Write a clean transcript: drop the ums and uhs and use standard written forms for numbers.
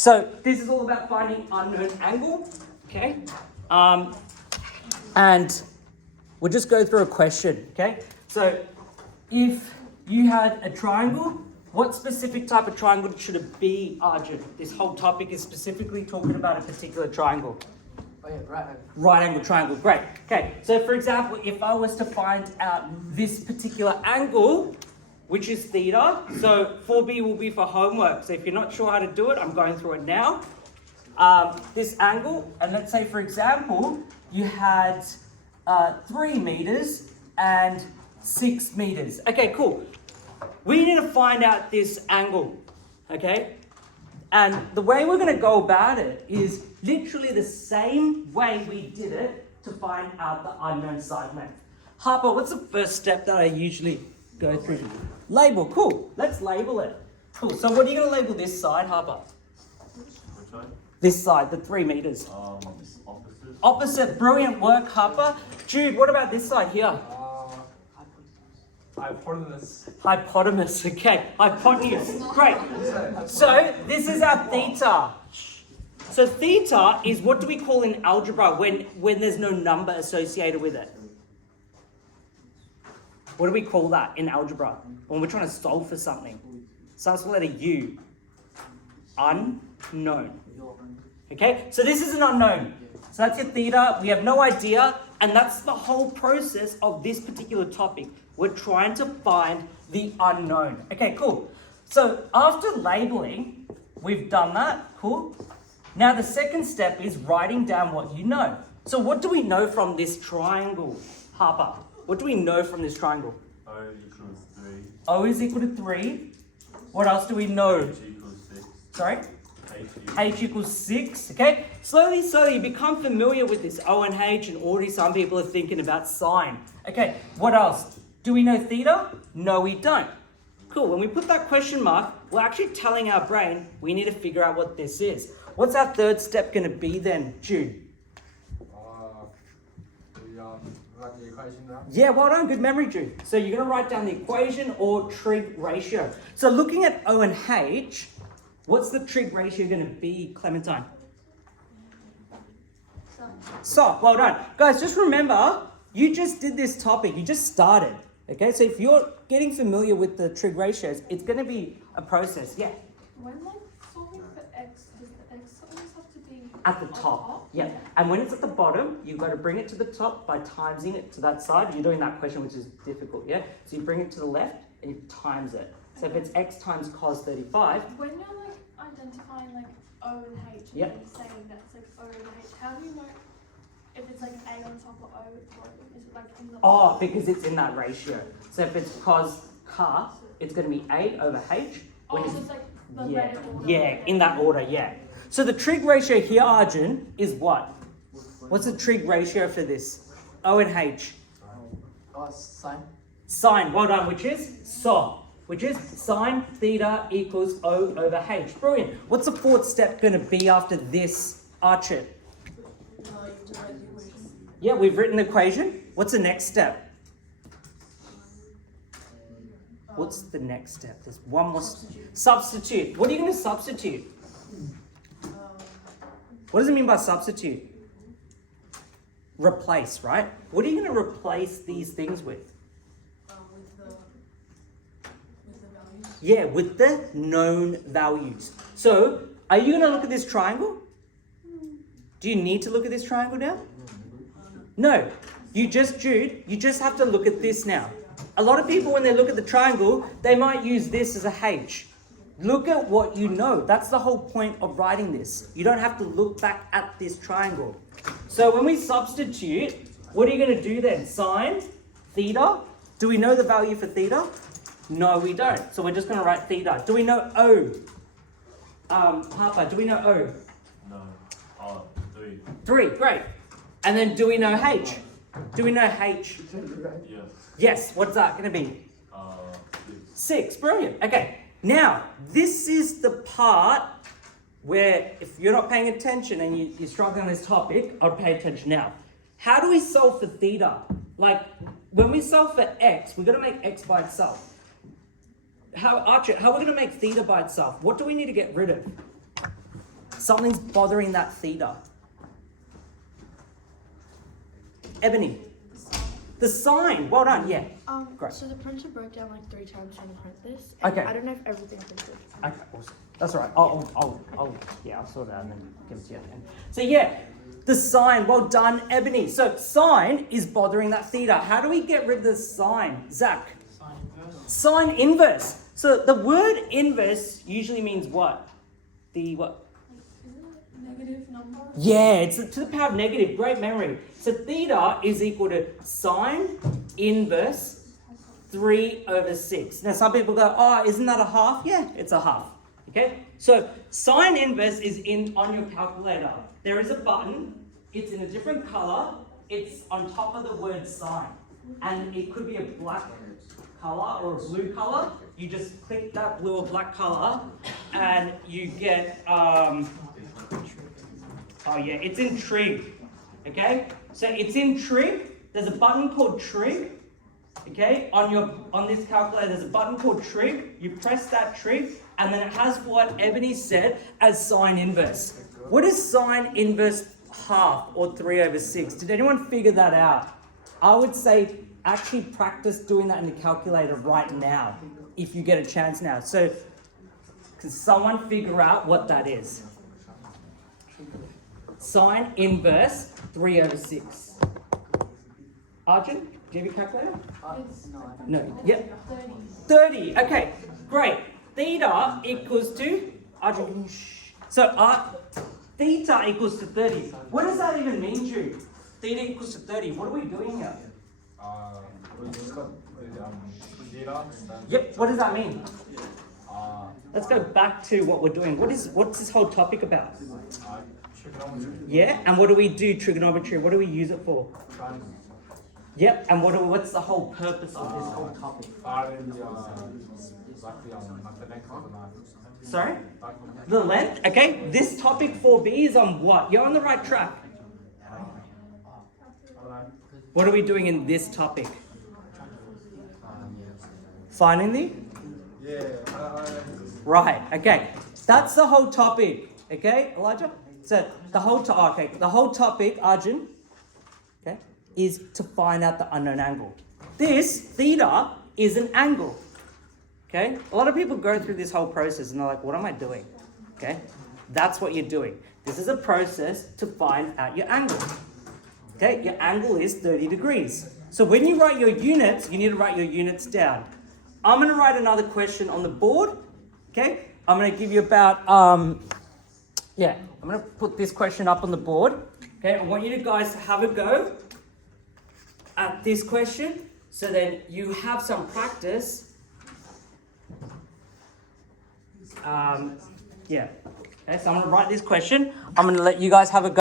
So this is all about finding unknown angle, okay? And we'll just go through a question, okay? So if you had a triangle, what specific type of triangle should it be, Arjun? This whole topic is specifically talking about a particular triangle. Oh yeah, right angle. Right angle triangle, great. Okay, so for example, if I was to find out this particular angle, which is theta, so 4B will be for homework. So if you're not sure how to do it, I'm going through it now. This angle, and let's say for example, you had 3 meters and 6 meters. Okay, cool. We need to find out this angle, okay? And the way we're going to go about it is literally the same way we did it to find out the unknown side length. Harper, what's the first step that I usually go through? Label, cool. Let's label it. Cool. So what are you going to label this side, Harper? Which side? This side, the 3 meters. Opposite. Opposite, brilliant work, Harper. Jude, what about this side here? Hypotenuse. Hypotenuse, okay. Hypotenuse, great. So this is our theta. So theta is what do we call in algebra when there's no number associated with it? What do we call that in algebra? When we're trying to solve for something. Starts with the letter U. Unknown. Okay, so this is an unknown. So that's your theta. We have no idea. And that's the whole process of this particular topic. We're trying to find the unknown. Okay, cool. So after labeling, we've done that. Cool. Now the second step is writing down what you know. So what do we know from this triangle, Harper? What do we know from this triangle? O equals 3. O is equal to 3. What else do we know? H equals 6. Sorry? H equals H equals 6, okay? Slowly, you become familiar with this O and H, and already some people are thinking about sine. Okay, what else? Do we know theta? No, we don't. Cool, when we put that question mark, we're actually telling our brain we need to figure out what this is. What's our third step going to be then, Jude? Write the equation down. Yeah, well done, good memory, Jude. So you're going to write down the equation or trig ratio. So looking at O and H, what's the trig ratio going to be, Clementine? So, well done. Guys, just remember, you just did this topic, you just started. Okay, so if you're getting familiar with the trig ratios, it's going to be a process, yeah. When solving for x, does the x always have to be At the top, yeah. And when it's at the bottom, you've got to bring it to the top by timesing it to that side. You're doing that question, which is difficult, yeah? So you bring it to the left and you times it. So if it's x times cos 35. When you're identifying O and H and Yep. then saying that's O and H, how do you know if it's A on top or O at the bottom? Is it in the Oh, because it's in that ratio. So if it's cos car, it's going to be A over H. Oh, so it's the Yeah, letter order. yeah, in that order, yeah. So the trig ratio here, Arjun, is what? What's the trig ratio for this? O and H. Sine. Sine, well done, which is which is sine theta equals O over H. Brilliant. What's the fourth step going to be after this, Archie? Yeah, we've written the equation. What's the next step? What's the next step? There's one more. Substitute. What are you going to substitute? What does it mean by substitute? Replace, right? What are you going to replace these things with? Yeah, with the known values. So, are you going to look at this triangle? Do you need to look at this triangle now? No. Jude, you just have to look at this now. A lot of people, when they look at the triangle, they might use this as a H. Look at what you know. That's the whole point of writing this. You don't have to look back at this triangle. So when we substitute, what are you going to do then? Sine, theta. Do we know the value for theta? No, we don't. So we're just going to write theta. Do we know O? Harper, do we know O? No. 3. 3, great. And then do we know H? Do we know H? Yes. Yes, what's that going to be? 6. 6, brilliant. Okay, now this is the part where if you're not paying attention and you're struggling on this topic, I'll pay attention now. How do we solve for theta? Like when we solve for x, we're going to make x by itself. How are we going to make theta by itself? What do we need to get rid of? Something's bothering that theta. Ebony. The sign. Well done. Yeah. Great. So the printer broke down like 3 times trying to print this. Okay. I don't know if everything's been good. Okay, awesome. That's all right. I'll sort it out and then give it to you at the end. So yeah, the sine. Well done, Ebony. So sine is bothering that theta. How do we get rid of the sine, Zach? Sine inverse. So the word inverse usually means what? The what? Is it like negative number? Yeah, it's to the power of negative. Great memory. So theta is equal to sine inverse 3/6. Now some people go, oh, isn't that a half? Yeah, it's a half. Okay, so sine inverse is on your calculator. There is a button. It's in a different color. It's on top of the word sine, and it could be a black color or a blue color. You just click that blue or black color, and you get it's in trig. Okay, so it's in trig. There's a button called trig. Okay, on this calculator, there's a button called trig. You press that trig, and then it has what Ebony said as sine inverse. What is sine inverse half or 3/6? Did anyone figure that out? I would say actually practice doing that in the calculator right now, if you get a chance now. So, can someone figure out what that is? Sine inverse 3/6. Arjun, do you have your calculator? No. Yep. 30. Okay, great. Theta equals to Arjun. So theta equals to 30. What does that even mean, Jude? Theta equals to 30. What are we doing here? We just got data. Yep. What does that mean? Let's go back to what we're doing. What's this whole topic about? Trigonometry. Yeah. And what do we do? Trigonometry. What do we use it for? Yep. And what's the whole purpose of this whole topic? Sorry? The length? Okay. This topic 4B is on what? You're on the right track. What are we doing in this topic? Finding the? Yeah. Right. Okay. That's the whole topic. Okay, Elijah? So the whole topic, Arjun, okay, is to find out the unknown angle. This theta is an angle. Okay? A lot of people go through this whole process and they're like, what am I doing? Okay? That's what you're doing. This is a process to find out your angle. Okay? Your angle is 30 degrees. So when you write your units, you need to write your units down. I'm going to write another question on the board. Okay? I'm going to give you about, I'm going to put this question up on the board. Okay? I want you guys to have a go at this question. So then you have some practice. Okay, so I'm going to write this question. I'm going to let you guys have a go.